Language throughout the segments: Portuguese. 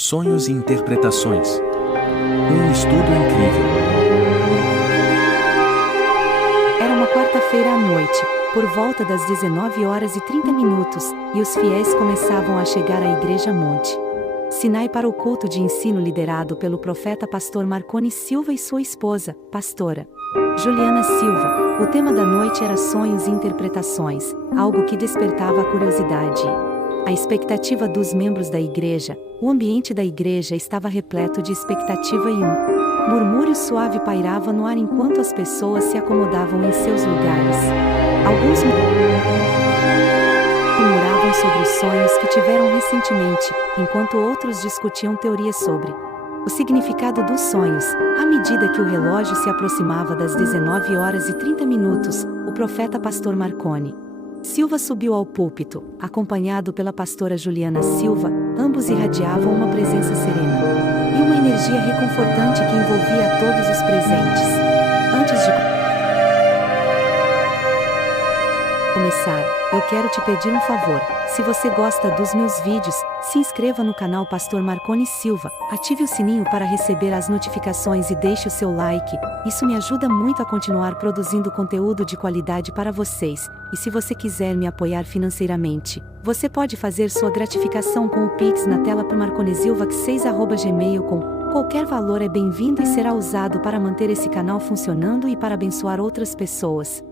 Sonhos e interpretações. Um estudo incrível. Era uma quarta-feira à noite, por volta das 19h30, e os fiéis começavam a chegar à Igreja Monte Sinai para o culto de ensino liderado pelo profeta pastor Marconi Silva e sua esposa, pastora Juliana Silva. O tema da noite era sonhos e interpretações, algo que despertava a curiosidade. A expectativa dos membros da igreja. O ambiente da igreja estava repleto de expectativa e um murmúrio suave pairava no ar enquanto as pessoas se acomodavam em seus lugares. Alguns murmuravam sobre os sonhos que tiveram recentemente, enquanto outros discutiam teorias sobre o significado dos sonhos. À medida que o relógio se aproximava das 19h30, o profeta pastor Marconi Silva subiu ao púlpito, acompanhado pela pastora Juliana Silva. Ambos irradiavam uma presença serena e uma energia reconfortante que envolvia a todos os presentes. Antes de começar, eu quero te pedir um favor. Se você gosta dos meus vídeos, se inscreva no canal Pastor Marconi Silva, ative o sininho para receber as notificações e deixe o seu like. Isso me ajuda muito a continuar produzindo conteúdo de qualidade para vocês. E se você quiser me apoiar financeiramente, você pode fazer sua gratificação com o Pix na tela para marconisilva6@gmail.com. Qualquer valor é bem-vindo e será usado para manter esse canal funcionando e para abençoar outras pessoas.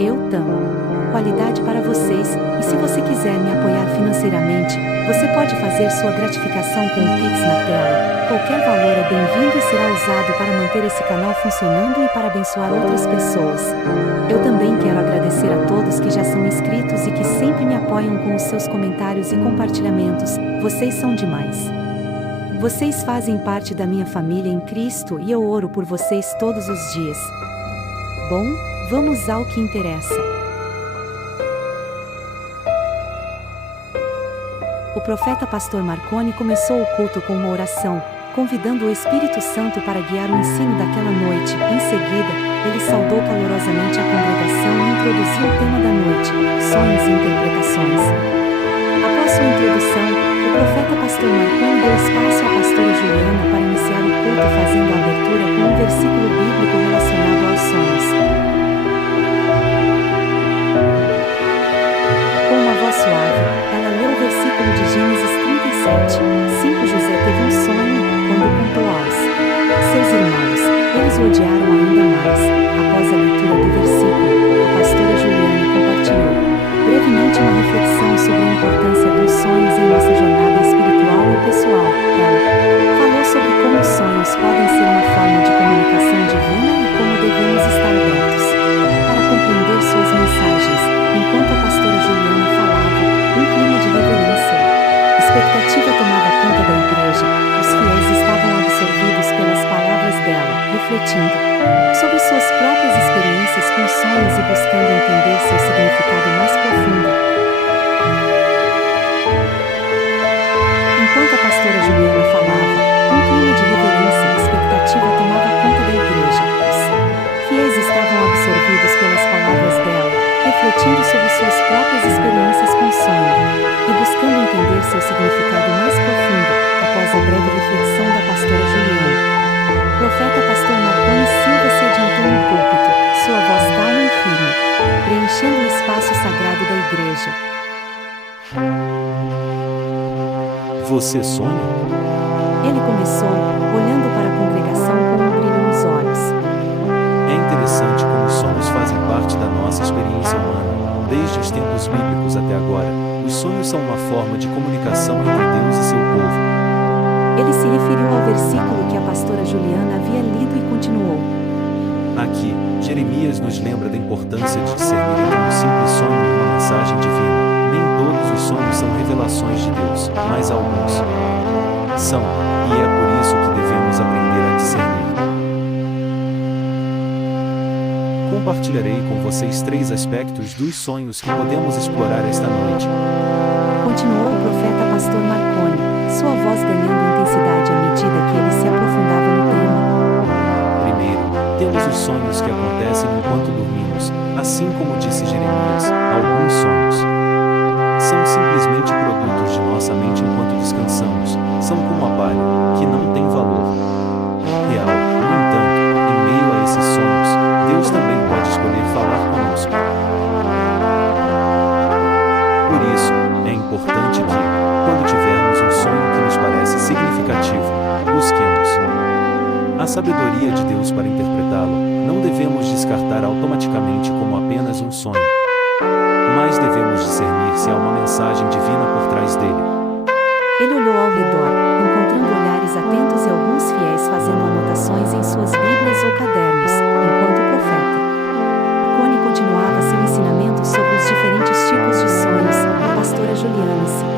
Eu tamo qualidade para vocês, e se você quiser me apoiar financeiramente, você pode fazer sua gratificação com o Pix na tela. Qualquer valor é bem-vindo e será usado para manter esse canal funcionando e para abençoar outras pessoas. Eu também quero agradecer a todos que já são inscritos e que sempre me apoiam com os seus comentários e compartilhamentos. Vocês são demais. Vocês fazem parte da minha família em Cristo e eu oro por vocês todos os dias. Bom, vamos ao que interessa. O profeta pastor Marconi começou o culto com uma oração, convidando o Espírito Santo para guiar o ensino daquela noite. Em seguida, ele saudou calorosamente a congregação e introduziu o tema da noite, sonhos e interpretações. Após sua introdução, o profeta pastor Marconi deu espaço à pastora Juliana para iniciar o culto fazendo a abertura com um versículo bíblico relacionado aos sonhos. Com uma voz suave, ela leu o versículo de Gênesis 37. 5 José teve um sonho, quando contou aos seus irmãos. Eles o odiaram ainda mais. Após a leitura do versículo, a pastora Juliana compartilhou brevemente uma reflexão sobre a importância dos sonhos em nossa jornada espiritual e pessoal. Ela falou sobre como os sonhos podem ser uma forma de comunicação divina e como devemos estar abertos para compreender suas mensagens. Enquanto a pastora Juliana falava, um clima de reverência e expectativa tomava conta da igreja. Os fiéis estavam absorvidos pelas palavras dela, refletindo sobre suas próprias experiências com sonhos e buscando entender seu significado mais profundo. Enquanto a pastora Juliana falava, um clima de reverência e expectativa tomava conta da igreja. Os fiéis estavam absorvidos pelas palavras dela, refletindo sobre suas próprias experiências com sonho e buscando entender seu significado mais profundo. Após a breve reflexão da pastora Juliana, o profeta pastor Marconi Silva se adiantou no púlpito, sua voz calma e firme, preenchendo o espaço sagrado da igreja. Você sonha? Ele começou, olhando para a congregação com um brilho nos olhos. É interessante como os sonhos fazem parte da nossa experiência humana. Desde os tempos bíblicos até agora, os sonhos são uma forma de comunicação entre Deus e seu povo. Ele se referiu ao versículo que a pastora Juliana havia lido e continuou. Aqui, Jeremias nos lembra da importância de discernir entre um simples sonho e uma mensagem divina. Nem todos os sonhos são revelações de Deus, mas alguns são, e é por isso que devemos aprender a discernir. Compartilharei com vocês 3 aspectos dos sonhos que podemos explorar esta noite. Continuou o profeta pastor Marconi, sua voz ganhando intensidade à medida que ele se aprofundava no tema. Primeiro, temos os sonhos que acontecem enquanto dormimos. Assim como disse Jeremias, alguns sonhos são simplesmente produtos de nossa mente enquanto descansamos. são como a palha, que não tem valor real. No entanto, em meio a esses sonhos, Deus também pode escolher falar conosco. Por isso, é importante que, quando tivermos um sonho que nos parece significativo, busquemos a sabedoria de Deus para interpretá-lo. Não devemos descartar automaticamente como apenas um sonho, mas devemos discernir se há uma mensagem divina por trás dele. Ele olhou ao redor, encontrando olhares atentos e alguns fiéis fazendo anotações em suas bíblias ou cadernos, enquanto o profeta Marconi continuava seu ensinamento sobre os diferentes tipos de sonhos. A pastora Juliana se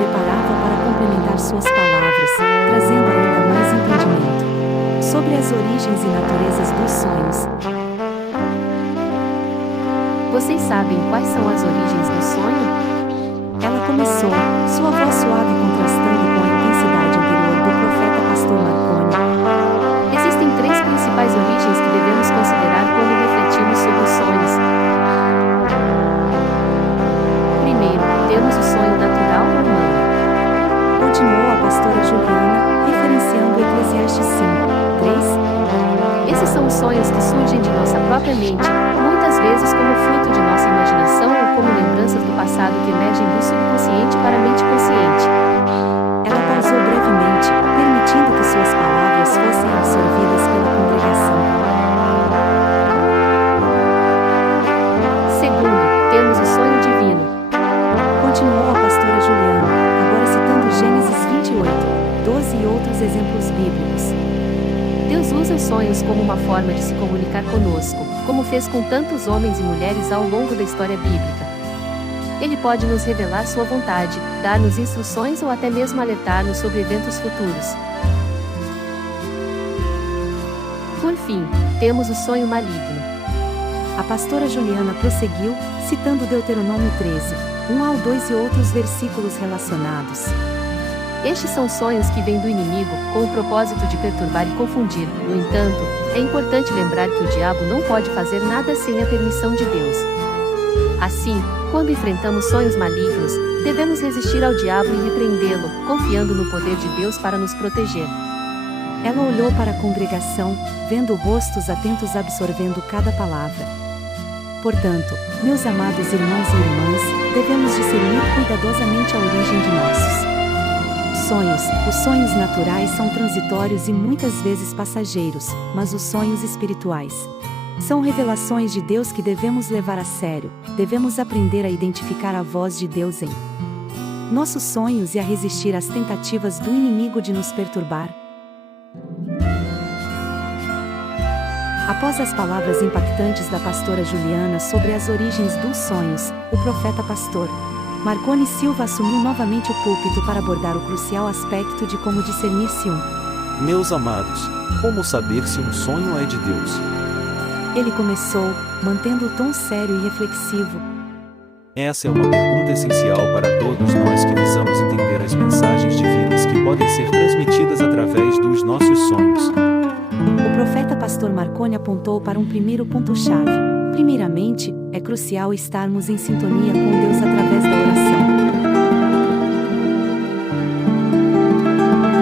preparava para complementar suas palavras, trazendo ainda mais entendimento sobre as origens e naturezas dos sonhos. Vocês sabem quais são as origens do sonho? Ela começou, sua voz suave contrastando com a intensidade interior do profeta pastor Marconi. Existem 3 principais origens que devemos considerar quando refletimos sobre os sonhos. Primeiro, temos o sonho natural ou humano. Continuou a pastora Juliana, referenciando Eclesiastes 5:3. Esses são os sonhos que surgem de nossa própria mente, muitas vezes como fruto de nossa imaginação ou como lembranças do passado que emergem do subconsciente para a mente consciente. Ela pausou brevemente, permitindo que suas palavras fossem absorvidas pela congregação. Segundo, temos o sonho divino. Continuou a pastora Juliana, agora citando Gênesis 28:12 e outros exemplos bíblicos. Deus usa os sonhos como uma forma de se comunicar conosco, como fez com tantos homens e mulheres ao longo da história bíblica. Ele pode nos revelar sua vontade, dar-nos instruções ou até mesmo alertar-nos sobre eventos futuros. Por fim, temos o sonho maligno. A pastora Juliana prosseguiu, citando Deuteronômio 13:1-2 e outros versículos relacionados. Estes são sonhos que vêm do inimigo, com o propósito de perturbar e confundir. No entanto, é importante lembrar que o diabo não pode fazer nada sem a permissão de Deus. Assim, quando enfrentamos sonhos malignos, devemos resistir ao diabo e repreendê-lo, confiando no poder de Deus para nos proteger. Ela olhou para a congregação, vendo rostos atentos absorvendo cada palavra. Portanto, meus amados irmãos e irmãs, devemos discernir cuidadosamente a origem de nossos sonhos. Os sonhos naturais são transitórios e muitas vezes passageiros, mas os sonhos espirituais são revelações de Deus que devemos levar a sério. Devemos aprender a identificar a voz de Deus em nossos sonhos e a resistir às tentativas do inimigo de nos perturbar. Após as palavras impactantes da pastora Juliana sobre as origens dos sonhos, o profeta pastor Marconi Silva assumiu novamente o púlpito para abordar o crucial aspecto de como discernir se Meus amados, como saber se um sonho é de Deus? Ele começou, mantendo o tom sério e reflexivo. Essa é uma pergunta essencial para todos nós que visamos entender as mensagens divinas que podem ser transmitidas através dos nossos sonhos. O profeta pastor Marconi apontou para um primeiro ponto-chave. Primeiramente, é crucial estarmos em sintonia com Deus através da oração.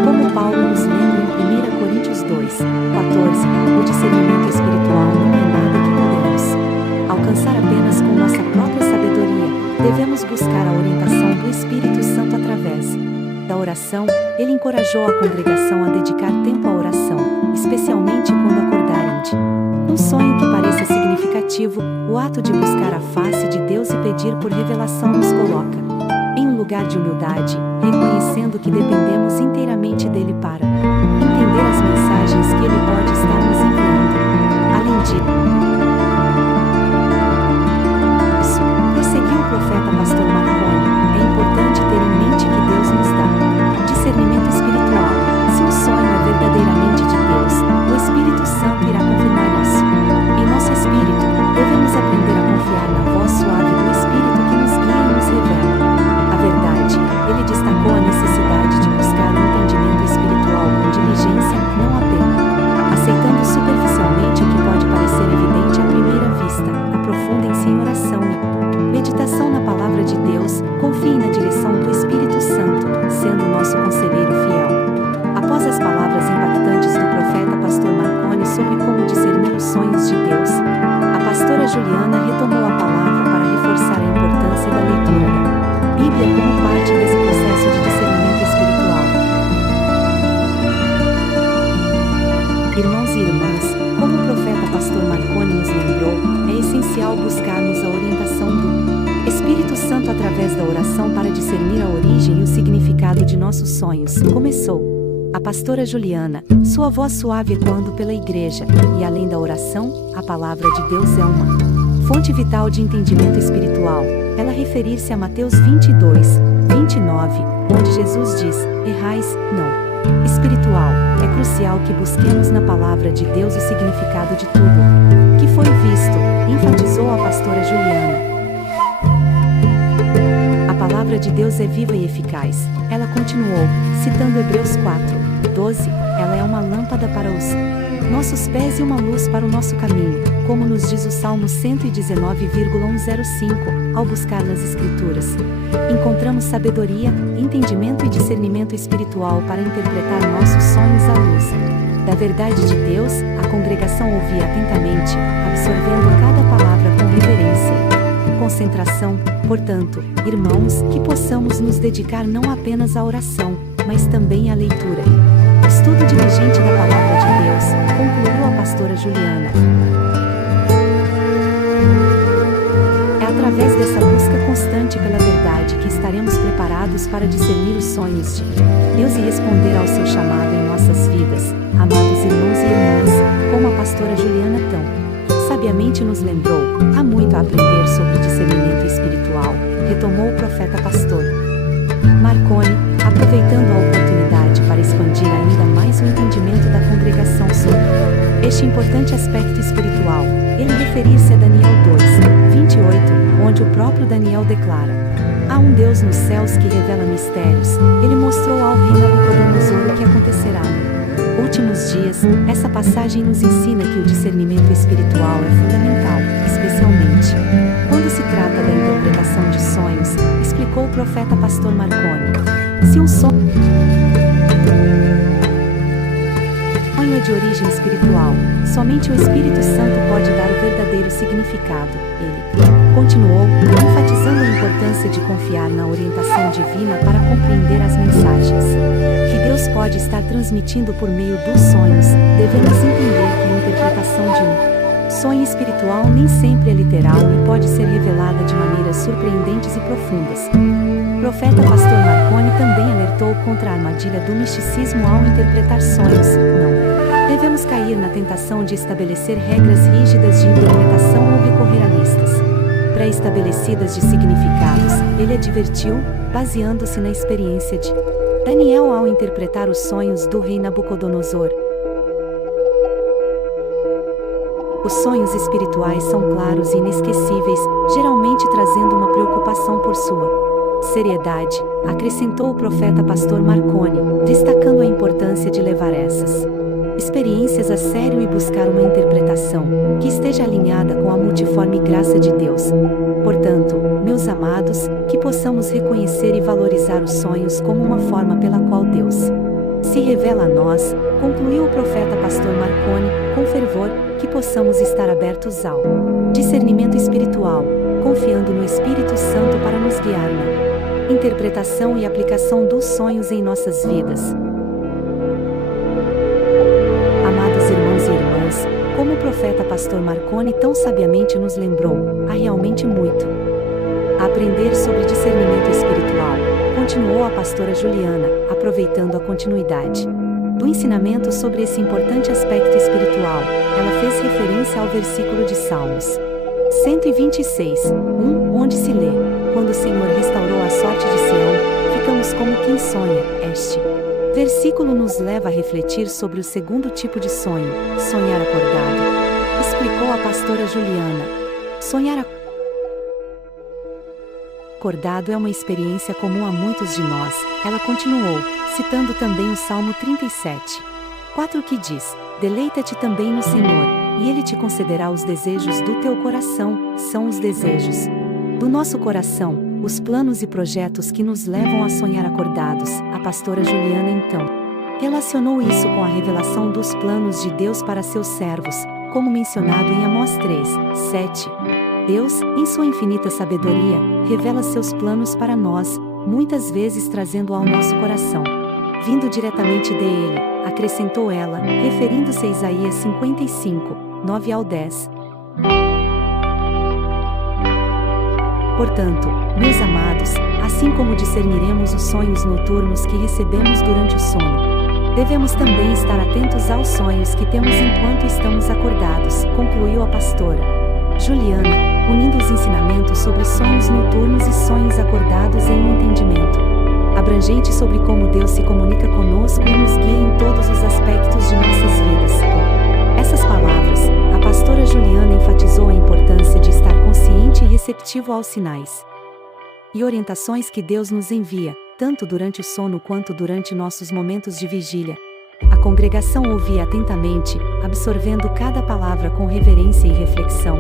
Como Paulo nos lembra em 1 Coríntios 2:14, o discernimento espiritual não é nada que podemos alcançar apenas com nossa própria sabedoria. Devemos buscar a orientação do Espírito Santo através da oração. Ele encorajou a congregação a dedicar tempo à oração, especialmente quando acordarem de um sonho que pareça significativo. O ato de buscar a face de Deus e pedir por revelação nos coloca em um lugar de humildade, reconhecendo que dependemos inteiramente dele para entender as mensagens que ele pode estar nos enviando. Além disso, prosseguiu o profeta pastor Marconi, é importante ter em mente que Deus nos dá discernimento espiritual. Se um sonho é verdadeiramente de Deus, o Espírito Santo irá confirmar isso em nosso espírito. Devemos aprender a confiar na voz suave do Espírito que nos guia e nos revela a verdade. Ele destacou a necessidade de buscar um entendimento espiritual com diligência, não apenas aceitando superficialmente o que pode parecer evidente à primeira vista. Aprofundem-se em oração e meditação na palavra de Deus. discernir a origem e o significado de nossos sonhos, começou a pastora Juliana, sua voz suave ecoando pela igreja, e além da oração, a palavra de Deus é uma fonte vital de entendimento espiritual. Ela referir-se a Mateus 22, 29, onde Jesus diz: errais, não. Espiritual, é crucial que busquemos na palavra de Deus o significado de tudo que foi visto, enfatizou a pastora Juliana. A palavra de Deus é viva e eficaz. Ela continuou, citando Hebreus 4, 12, ela é uma lâmpada para os nossos pés e uma luz para o nosso caminho, como nos diz o Salmo 119,105, ao buscar nas Escrituras. Encontramos sabedoria, entendimento e discernimento espiritual para interpretar nossos sonhos à luz da verdade de Deus. A congregação ouvia atentamente, absorvendo cada palavra com reverência e concentração. Portanto, irmãos, que possamos nos dedicar não apenas à oração, mas também à leitura. Estudo diligente da palavra de Deus, concluiu a pastora Juliana. É através dessa busca constante pela verdade que estaremos preparados para discernir os sonhos de Deus e responder ao seu chamado em nossas vidas. Amados irmãos e irmãs, como a pastora Juliana tão sabiamente nos lembrou, há muito a aprender sobre discernimento espiritual, retomou o profeta pastor Marconi, aproveitando a oportunidade para expandir ainda mais o entendimento da congregação sobre este importante aspecto espiritual. Ele referir-se a Daniel 2:28, onde o próprio Daniel declara: há um Deus nos céus que revela mistérios. Ele mostrou ao rei Nabucodonosor o que acontecerá nos últimos dias. Essa passagem nos ensina que o discernimento espiritual é fundamental, especialmente quando se trata da interpretação de sonhos, explicou o profeta pastor Marconi. Se um sonho é de origem espiritual, somente o Espírito Santo pode dar o verdadeiro significado. Ele continuou, enfatizando a importância de confiar na orientação divina para compreender as mensagens que Deus pode estar transmitindo por meio dos sonhos. Devemos entender que a interpretação de um sonho espiritual nem sempre é literal e pode ser revelada de maneiras surpreendentes e profundas. O profeta pastor Marconi também alertou contra a armadilha do misticismo ao interpretar sonhos. Não devemos cair na tentação de estabelecer regras rígidas de interpretação ou recorrer a listas pré-estabelecidas de significados. Ele advertiu, baseando-se na experiência de Daniel ao interpretar os sonhos do rei Nabucodonosor. Os sonhos espirituais são claros e inesquecíveis, geralmente trazendo uma preocupação por sua seriedade, acrescentou o profeta pastor Marconi, destacando a importância de levar essas experiências a sério e buscar uma interpretação que esteja alinhada com a multiforme graça de Deus. Portanto, meus amados, que possamos reconhecer e valorizar os sonhos como uma forma pela qual Deus se revela a nós, concluiu o profeta pastor Marconi, com fervor, que possamos estar abertos ao discernimento espiritual, confiando no Espírito Santo para nos guiar na interpretação e aplicação dos sonhos em nossas vidas. Amados irmãos e irmãs, como o profeta pastor Marconi tão sabiamente nos lembrou, há realmente muito a aprender sobre discernimento espiritual, continuou a pastora Juliana, aproveitando a continuidade do ensinamento sobre esse importante aspecto espiritual. Ela fez referência ao versículo de Salmos 126, 1, onde se lê: quando o Senhor restaurou a sorte de Sião, ficamos como quem sonha. Este versículo nos leva a refletir sobre o segundo tipo de sonho, sonhar acordado. Explicou a pastora Juliana. Sonhar acordado é uma experiência comum a muitos de nós. Ela continuou, citando também o Salmo 37, 4, que diz: deleita-te também no Senhor, e Ele te concederá os desejos do teu coração. São os desejos do nosso coração, os planos e projetos que nos levam a sonhar acordados. A pastora Juliana então relacionou isso com a revelação dos planos de Deus para seus servos, como mencionado em Amós 3, 7. Deus, em sua infinita sabedoria, revela seus planos para nós, muitas vezes trazendo ao nosso coração, vindo diretamente dele, acrescentou ela, referindo-se a Isaías 55, 9 ao 10. Portanto, meus amados, assim assim como discerniremos os sonhos noturnos que recebemos durante o sono. Devemos também estar atentos aos sonhos que temos enquanto estamos acordados, concluiu a pastora Juliana, unindo os ensinamentos sobre sonhos noturnos e sonhos acordados em um entendimento abrangente sobre como Deus se comunica conosco e nos guia em todos os aspectos de nossas vidas. Com essas palavras, a pastora Juliana enfatizou a importância de estar consciente e receptivo aos sinais e orientações que Deus nos envia, tanto durante o sono quanto durante nossos momentos de vigília. A congregação ouvia atentamente, absorvendo cada palavra com reverência e reflexão.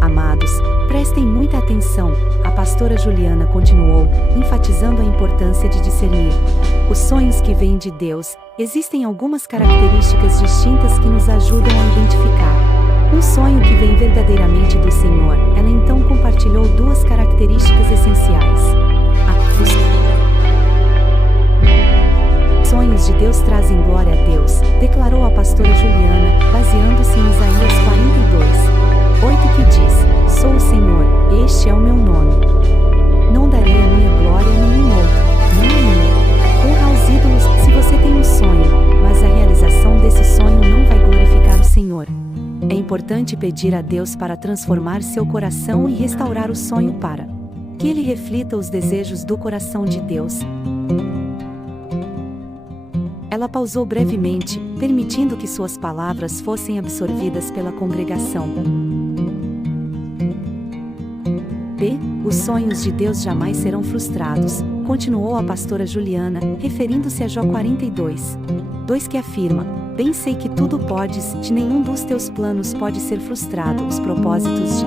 Amados, prestem muita atenção, a pastora Juliana continuou, enfatizando a importância de discernir os sonhos que vêm de Deus. Existem algumas características distintas que nos ajudam a identificar um sonho que vem verdadeiramente do Senhor. Ela então compartilhou duas características essenciais. Os sonhos de Deus trazem glória a Deus, declarou a pastora Juliana, baseando-se em Isaías 42:8, que diz: Sou o Senhor, este é o meu nome. Não darei a minha glória a nenhum outro, nem a mim. Honra aos ídolos. Se você tem um sonho, mas a realização desse sonho não vai glorificar o Senhor, é importante pedir a Deus para transformar seu coração e restaurar o sonho para que ele reflita os desejos do coração de Deus. Ela pausou brevemente, permitindo que suas palavras fossem absorvidas pela congregação. Os sonhos de Deus jamais serão frustrados, continuou a pastora Juliana, referindo-se a Jó 42:2, que afirma: Bem sei que tudo podes, de nenhum dos teus planos pode ser frustrado. Os propósitos de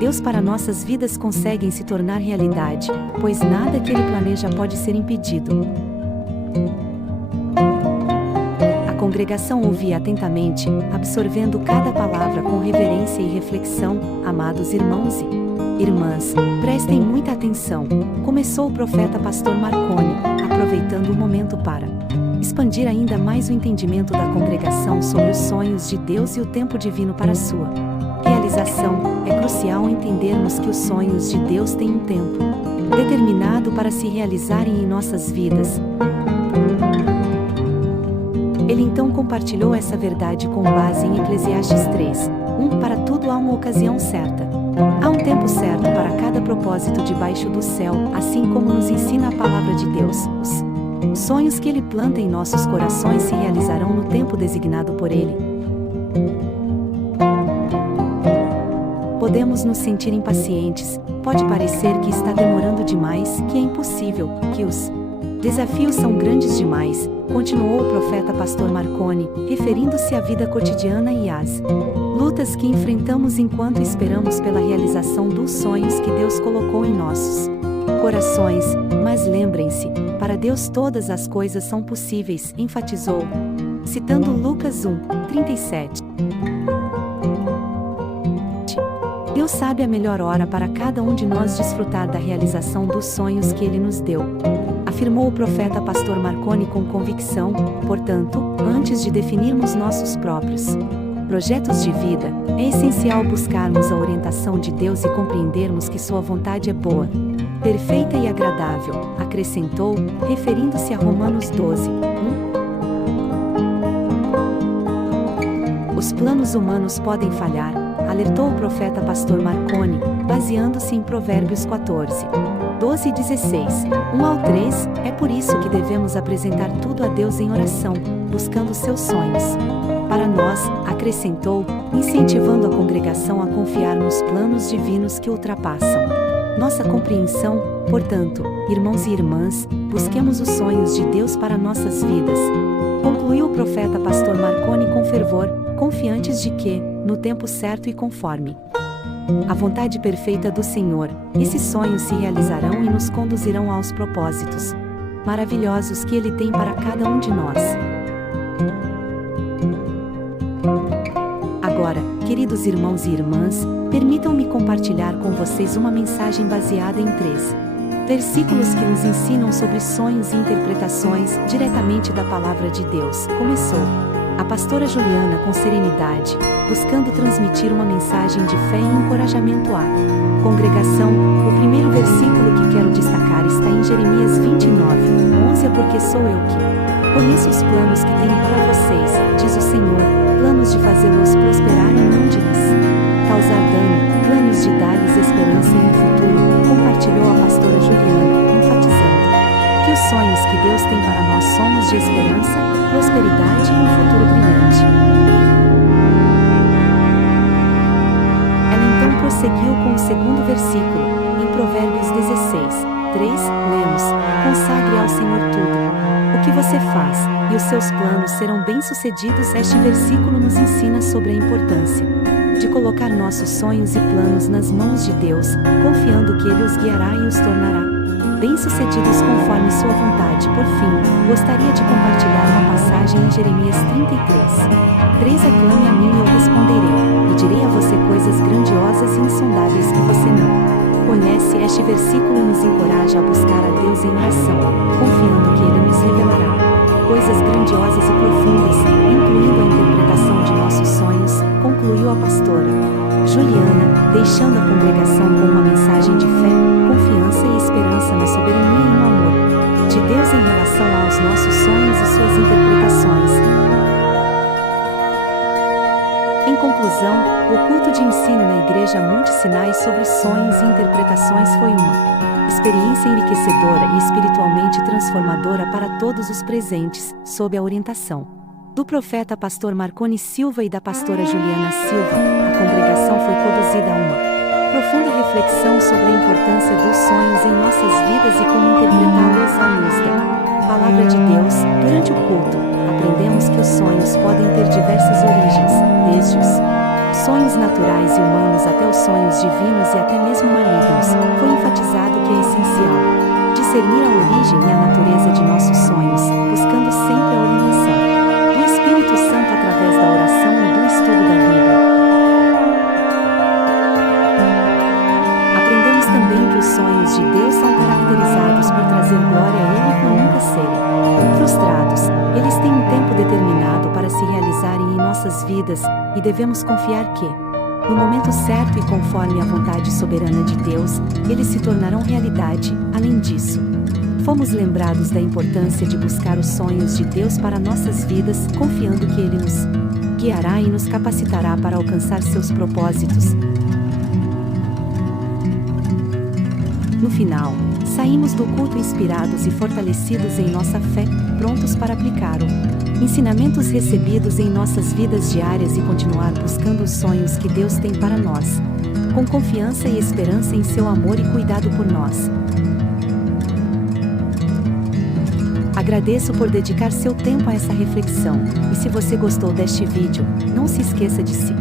Deus para nossas vidas conseguem se tornar realidade, pois nada que Ele planeja pode ser impedido. A congregação ouvia atentamente, absorvendo cada palavra com reverência e reflexão. Amados irmãos e irmãs, prestem muita atenção, começou o profeta pastor Marconi, aproveitando o momento para expandir ainda mais o entendimento da congregação sobre os sonhos de Deus e o tempo divino para sua realização. É crucial entendermos que os sonhos de Deus têm um tempo determinado para se realizarem em nossas vidas. Ele então compartilhou essa verdade com base em Eclesiastes 3:1. Para tudo há uma ocasião certa. Há um tempo certo para cada propósito debaixo do céu, assim como nos ensina a palavra de Deus. Os sonhos que Ele planta em nossos corações se realizarão no tempo designado por Ele. Podemos nos sentir impacientes, pode parecer que está demorando demais, que é impossível, que os desafios são grandes demais, continuou o profeta pastor Marconi, referindo-se à vida cotidiana e às lutas que enfrentamos enquanto esperamos pela realização dos sonhos que Deus colocou em nossos corações. Mas lembrem-se, para Deus todas as coisas são possíveis, enfatizou, citando Lucas 1:37. Deus sabe a melhor hora para cada um de nós desfrutar da realização dos sonhos que Ele nos deu, afirmou o profeta pastor Marconi com convicção. Portanto, antes de definirmos nossos próprios projetos de vida, é essencial buscarmos a orientação de Deus e compreendermos que Sua vontade é boa, perfeita e agradável, acrescentou, referindo-se a Romanos 12:1. Os planos humanos podem falhar, alertou o profeta pastor Marconi, baseando-se em Provérbios 14:12-16, 1-3. É por isso que devemos apresentar tudo a Deus em oração, buscando seus sonhos para nós, acrescentou, incentivando a congregação a confiar nos planos divinos que ultrapassam nossa compreensão. Portanto, irmãos e irmãs, busquemos os sonhos de Deus para nossas vidas, concluiu o profeta pastor Marconi com fervor, confiantes de que, no tempo certo e conforme a vontade perfeita do Senhor, esses sonhos se realizarão e nos conduzirão aos propósitos maravilhosos que Ele tem para cada um de nós. Agora, queridos irmãos e irmãs, permitam-me compartilhar com vocês uma mensagem baseada em 3 versículos que nos ensinam sobre sonhos e interpretações, diretamente da palavra de Deus. Começou a pastora Juliana com serenidade, buscando transmitir uma mensagem de fé e encorajamento a Congregação, o primeiro versículo que quero destacar está em Jeremias 29:11. É porque sou eu que conheço os planos que tenho para vocês, diz o Senhor, planos de fazê-los prosperar e não de lhes causar dano, planos de dar-lhes esperança em um futuro, compartilhou a pastora Juliana, enfatizando que os sonhos que Deus tem para nós somos de esperança, prosperidade e um futuro brilhante. Ela então prosseguiu com o segundo versículo, em Provérbios 16:3, lemos: consagre ao Senhor tudo o que você faz, e os seus planos serão bem-sucedidos. Este versículo nos ensina sobre a importância de colocar nossos sonhos e planos nas mãos de Deus, confiando que Ele os guiará e os tornará bem-sucedidos conforme sua vontade. Por fim, gostaria de compartilhar uma passagem em Jeremias 33:3. Aclame a mim e eu responderei, e direi a você coisas grandiosas e insondáveis que você não conhece. Este versículo nos encoraja a buscar a Deus em oração, confiando que Ele nos revelará coisas grandiosas e profundas, incluindo a interpretação de nossos sonhos, concluiu a pastora Juliana, deixando a congregação com uma mensagem de fé, confiança e esperança na soberania e no amor de Deus em relação aos nossos sonhos e suas interpretações. Em conclusão, o culto de ensino na Igreja Monte Sinai sobre sonhos e interpretações foi uma experiência enriquecedora e espiritualmente transformadora para todos os presentes, sob a orientação do profeta pastor Marconi Silva e da pastora Juliana Silva. A congregação foi conduzida a uma profunda reflexão sobre a importância dos sonhos em nossas vidas e como interpretá-los à luz da palavra de Deus. Durante o culto, aprendemos que os sonhos podem ter diversas origens, desde os sonhos naturais e humanos até os sonhos divinos e até mesmo malignos. Foi enfatizado que é essencial discernir a origem e a natureza de nossos sonhos, buscando sempre a orientação do Espírito Santo através da oração e do estudo da Bíblia. Aprendemos também que os sonhos de Deus são caracterizados por trazer glória a Ele e por nunca serem frustrados. Eles têm um tempo determinado para se realizarem em nossas vidas, e devemos confiar que, no momento certo e conforme a vontade soberana de Deus, eles se tornarão realidade. Além disso, fomos lembrados da importância de buscar os sonhos de Deus para nossas vidas, confiando que Ele nos guiará e nos capacitará para alcançar seus propósitos. No final, saímos do culto inspirados e fortalecidos em nossa fé, prontos para aplicar ensinamentos recebidos em nossas vidas diárias e continuar buscando os sonhos que Deus tem para nós, com confiança e esperança em seu amor e cuidado por nós. Agradeço por dedicar seu tempo a essa reflexão, e se você gostou deste vídeo, não se esqueça de se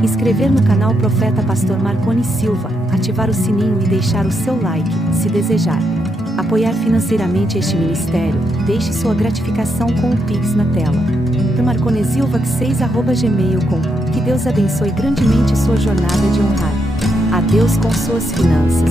inscrever no canal Profeta Pastor Marconi Silva, ativar o sininho e deixar o seu like, se desejar apoiar financeiramente este ministério. Deixe sua gratificação com o Pix na tela. marconesilva6@gmail.com. Que Deus abençoe grandemente sua jornada de honrar a Deus com suas finanças.